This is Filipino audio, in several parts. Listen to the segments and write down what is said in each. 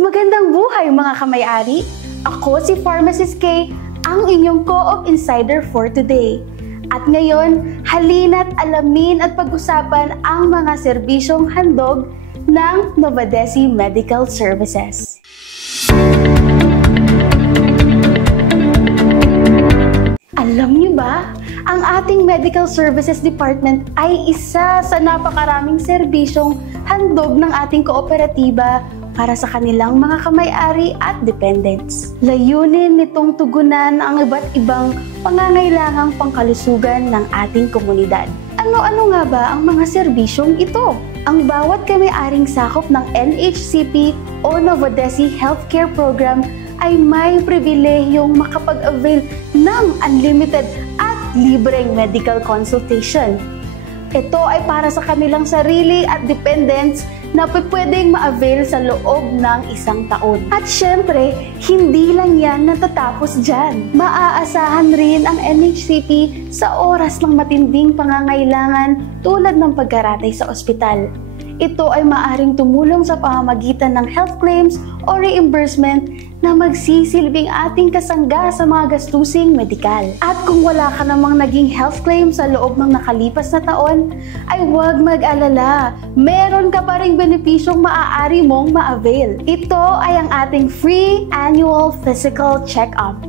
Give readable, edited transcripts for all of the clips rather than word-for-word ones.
Magandang buhay mga kamay-ari! Ako si Pharmacist K, ang inyong Co-op Insider for today. At ngayon, halina't alamin at pag-usapan ang mga serbisyong handog ng Novadesi Medical Services. Alam niyo ba, ang ating Medical Services Department ay isa sa napakaraming serbisyong handog ng ating kooperatiba para sa kanilang mga kamay-ari at dependents. Layunin nitong tugunan ang iba't ibang pangangailangang pangkalusugan ng ating komunidad. Ano-ano nga ba ang mga serbisyong ito? Ang bawat kamay-aring sakop ng NHCP o Novadesi Healthcare Program ay may pribilehiyong makapag-avail ng unlimited at libreng medical consultation. Ito ay para sa kanilang sarili at dependents na pwedeng ma-avail sa loob ng isang taon. At syempre, hindi lang yan natatapos dyan. Maaasahan rin ang NHCP sa oras ng matinding pangangailangan tulad ng pagkaratay sa ospital. Ito ay maaaring tumulong sa pamamagitan ng health claims o reimbursement na magsisilbing ating kasangga sa mga gastusing medikal. At kung wala ka namang naging health claim sa loob ng nakalipas na taon, ay huwag mag-alala. Meron ka pa ring benepisyong maaari mong ma-avail. Ito ay ang ating free annual physical check-up.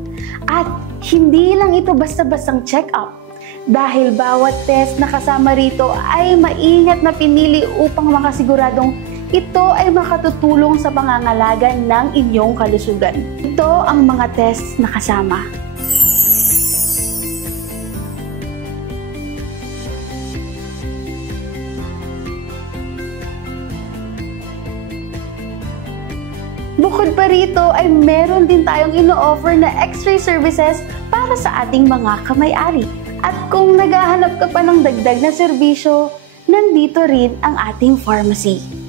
At hindi lang ito basta-bastang check-up. Dahil bawat test na kasama rito ay maingat na pinili upang makasiguradong ito ay makatutulong sa pangangalaga ng inyong kalusugan. Ito ang mga tests na kasama. Bukod pa rito ay meron din tayong ino-offer na X-ray services para sa ating mga kamay-ari. At kung naghahanap ka pa ng dagdag na serbisyo, nandito rin ang ating pharmacy.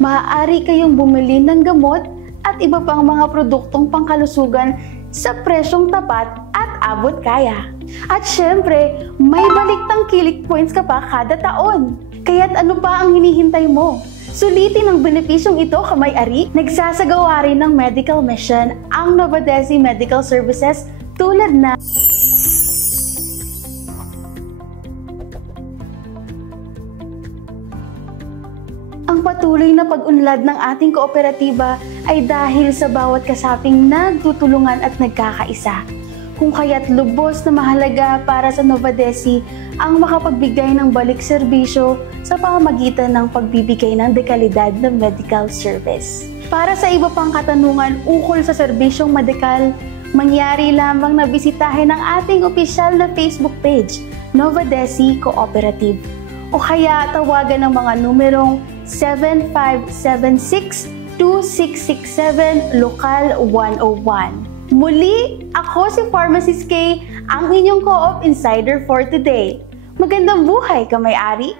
Maaari kayong bumili ng gamot at iba pang mga produktong pangkalusugan sa presyong tapat at abot kaya. At syempre, may baliktang kilik points ka pa kada taon. Kaya't ano pa ang hinihintay mo? Sulitin ang benepisyong ito, kamay-ari. Nagsasagawa rin ng medical mission ang Novadesi Medical Services tulad na ang patuloy na pag-unlad ng ating kooperatiba ay dahil sa bawat kasaping nagtutulungan at nagkakaisa. Kung kaya't lubos na mahalaga para sa Novadesi ang makapagbigay ng balik serbisyo sa pamamagitan ng pagbibigay ng dekalidad na medical service. Para sa iba pang katanungan ukol sa serbisyong medikal, mangyari lamang na bisitahin ang ating opisyal na Facebook page, Novadesi Cooperative, o kaya tawagan ng mga numerong 7576-2667 Lokal 101. Muli, ako si Pharmacist K, ang inyong Co-op Insider for today. Magandang buhay, kamay-ari!